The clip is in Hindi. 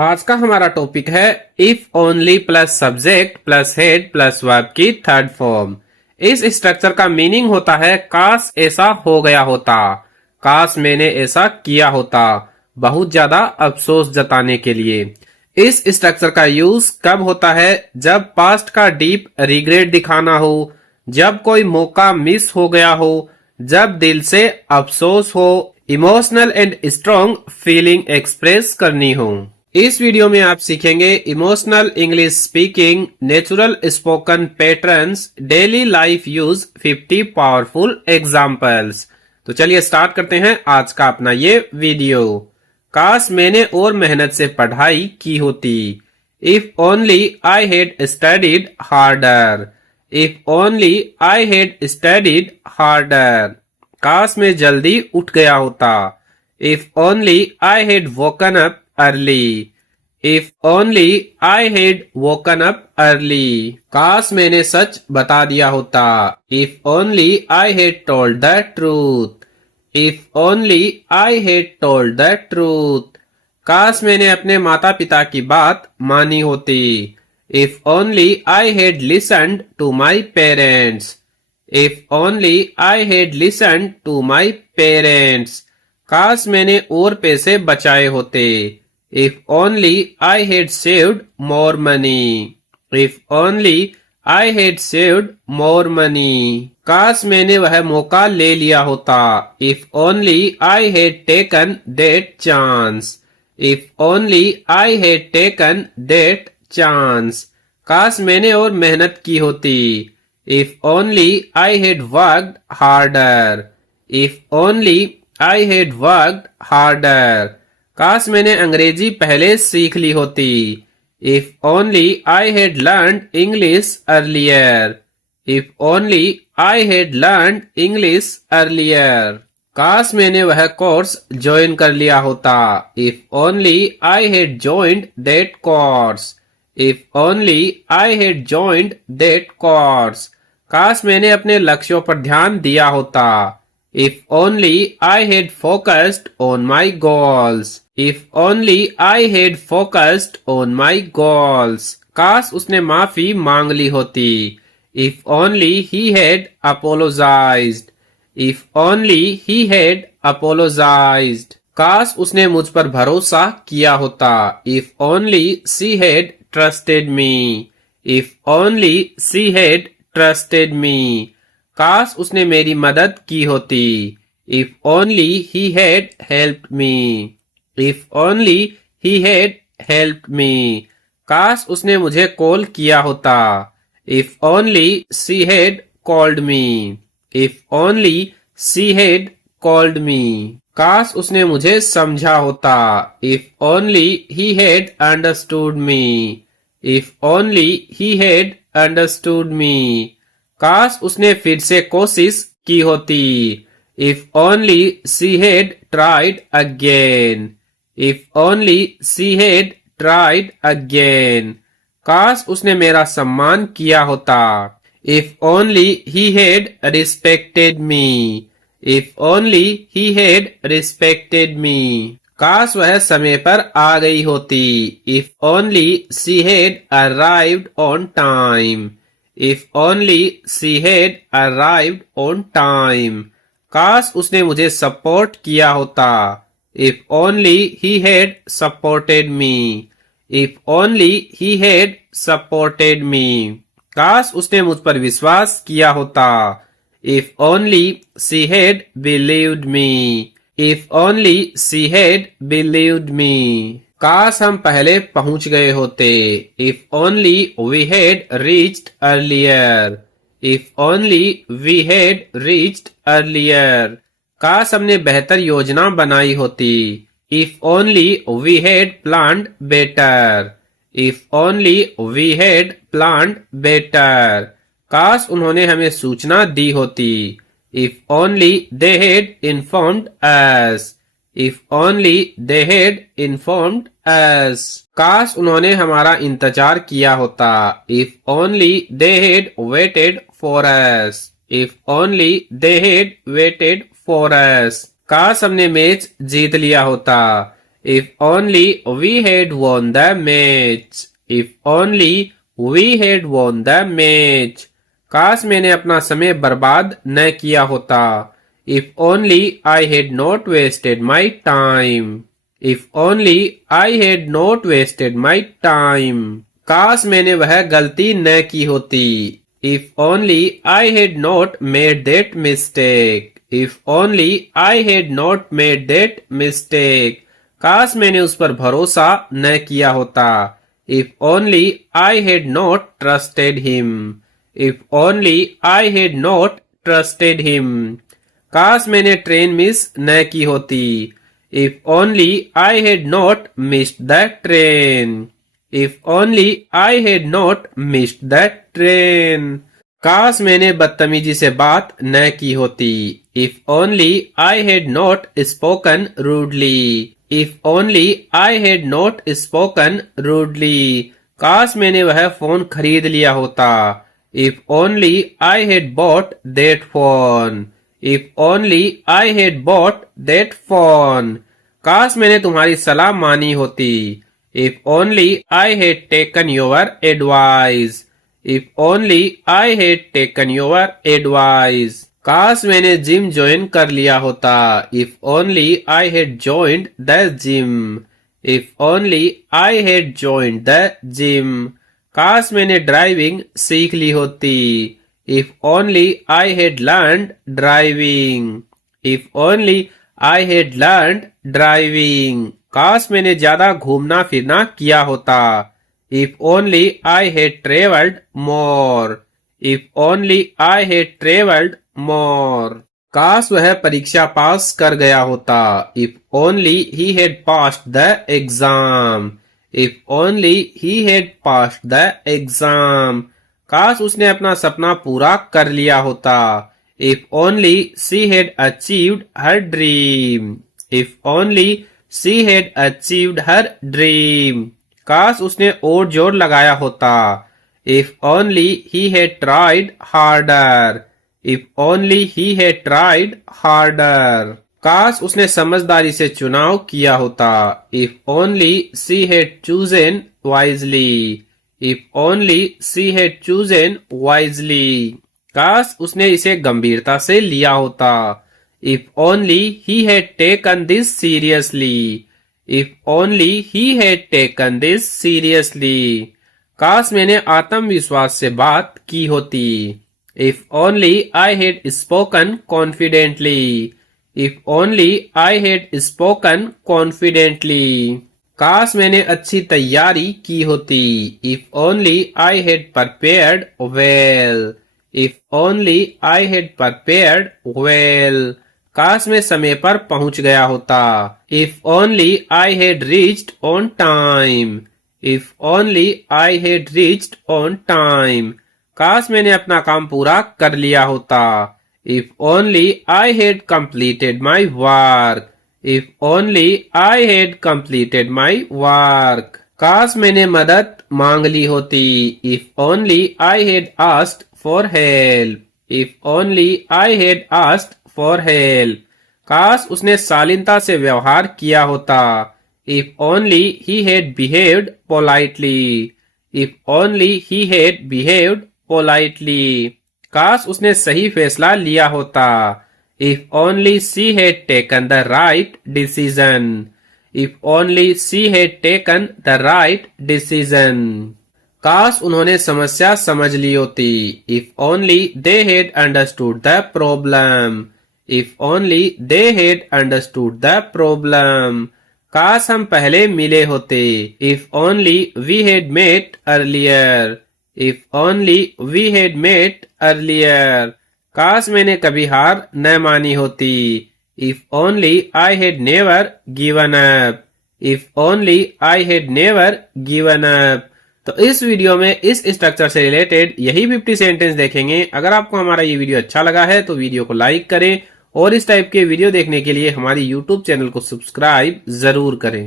आज का हमारा टॉपिक है if only plus subject plus head plus verb की थर्ड फॉर्म। इस स्ट्रक्चर का मीनिंग होता है काश ऐसा हो गया होता, काश मैंने ऐसा किया होता, बहुत ज्यादा अफसोस जताने के लिए। इस स्ट्रक्चर का यूज कब होता है? जब पास्ट का डीप रिग्रेट दिखाना हो, जब कोई मौका मिस हो गया हो, जब दिल से अफसोस हो, emotional and strong feeling express करनी हो। इस वीडियो में आप सीखेंगे emotional English speaking, natural spoken patterns, daily life use, 50 powerful examples. तो चलिए स्टार्ट करते हैं आज का अपना ये वीडियो। काश मैंने और मेहनत से पढ़ाई की होती। If only I had studied harder. If only I had studied harder. काश मैं जल्दी उठ गया होता। If only I had woken up early. If only I had woken up early. काश मैंने सच बता दिया होता। If only I had told the truth. If only I had told the truth. काश मैंने अपने माता पिता की बात मानी होती। If only I had listened to my parents. If only I had listened to my parents. काश मैंने और पैसे बचाए होते। If only I had saved more money. If only I had saved more money. काश मैंने वह मौका ले लिया होता। If only I had taken that chance. If only I had taken that chance. काश मैंने और मेहनत की होती। If only I had worked harder. If only I had worked harder. काश मैंने अंग्रेजी पहले सीख ली होती। If only I had learned English earlier. If only I had learned English earlier. काश मैंने वह कोर्स ज्वाइन कर लिया होता। If only I had joined that course. If only I had joined that course. काश मैंने अपने लक्ष्यों पर ध्यान दिया होता। If only I had focused on my goals. If only I had focused on my goals. काश उसने माफी मांग ली होती। If only he had apologized. If only he had apologized. काश उसने मुझ पर भरोसा किया होता। If only she had trusted me. If only she had trusted me. काश उसने मेरी मदद की होती। If only he had helped me. If only he had helped me. काश उसने मुझे कॉल किया होता। If only she had called me. If only she had called me. काश उसने मुझे समझा होता। If only he had understood me. If only he had understood me. काश उसने फिर से कोशिश की होती। If only she had tried again. If only she had tried again. काश उसने मेरा सम्मान किया होता। If only he had respected me. If only he had respected me. काश वह समय पर आ गई होती। If only she had arrived on time. If only she had arrived on time. काश उसने मुझे सपोर्ट किया होता। If only he had supported me. If only he had supported me. काश उसने मुझ पर विश्वास किया होता। If only she had believed me. If only she had believed me. काश हम पहले पहुंच गए होते। If only we had reached earlier. If only we had reached earlier. काश हमने बेहतर योजना बनाई होती। If only we had planned better. If only we had planned better. काश उन्होंने हमें सूचना दी होती। If only they had informed us. If only they had informed us. काश उन्होंने हमारा इंतजार किया होता। If only they had waited for us. If only they had waited for us. काश हमने मैच जीत लिया होता। If only we had won the match. If only we had won the match. काश मैंने अपना समय बर्बाद न किया होता. If only I had not wasted my time. If only I had not wasted my time. काश मैंने वह गलती न की होती. If only I had not made that mistake. If only I had not made that mistake. काश मैंने उस पर भरोसा न किया होता. If only I had not trusted him. If only I had not trusted him. काश मैंने ट्रेन मिस न की होती. If only I had not missed that train. If only I had not missed that train. काश मैंने बदतमीजी से बात न की होती. If only I had not spoken rudely. If only I had not spoken rudely. काश मैंने वह फोन खरीद लिया होता. If only I had bought that phone. If only I had bought that phone. काश मैंने तुम्हारी सलाह मानी होती. If only I had taken your advice. If only I had taken your advice. काश मैंने जिम ज्वाइन कर लिया होता. If only I had joined the gym. If only I had joined the gym. काश मैंने ड्राइविंग सीख ली होती. If only I had learned driving. If only I had learned driving. काश मैंने ज्यादा घूमना फिरना किया होता. If only I had traveled more. If only I had traveled more. काश वह परीक्षा पास कर गया होता. If only he had passed the exam. If only he had passed the exam. काश उसने अपना सपना पूरा कर लिया होता. If only she had achieved her dream. If only she had achieved her dream. काश उसने और जोर लगाया होता. If only he had tried harder. If only he had tried harder. काश उसने समझदारी से चुनाव किया होता. If only she had chosen wisely. If only she had chosen wisely. काश उसने इसे गंभीरता से लिया होता. If only he had taken this seriously. If only he had taken this seriously. काश मैंने आत्मविश्वास से बात की होती. If only I had spoken confidently. If only I had spoken confidently. काश मैंने अच्छी तैयारी की होती. If only I had prepared well. If only I had prepared well. काश मैं समय पर पहुंच गया होता. If only I had reached on time. If only I had reached on time. काश मैंने अपना काम पूरा कर लिया होता. If only I had completed my work. If only I had completed my work. काश मैंने मदद मांग ली होती. If only I had asked for help. If only I had asked for help. काश उसने शालीनता से व्यवहार किया होता. If only he had behaved politely. If only he had behaved politely. काश उसने सही फैसला लिया होता. If only she had taken the right decision. If only she had taken the right decision. काश उन्होंने समस्या समझ ली होती. If only they had understood the problem. If only they had understood the problem. काश हम पहले मिले होते. If only we had met earlier. If only we had met earlier. काश मैंने कभी हार न मानी होती. If only I had never given up. If only I had never given up. तो इस वीडियो में इस स्ट्रक्चर से रिलेटेड यही 50 सेंटेंस देखेंगे. अगर आपको हमारा ये वीडियो अच्छा लगा है तो वीडियो को लाइक करें और इस टाइप के वीडियो देखने के लिए हमारी यूट्यूब चैनल को सब्सक्राइब जरूर करें.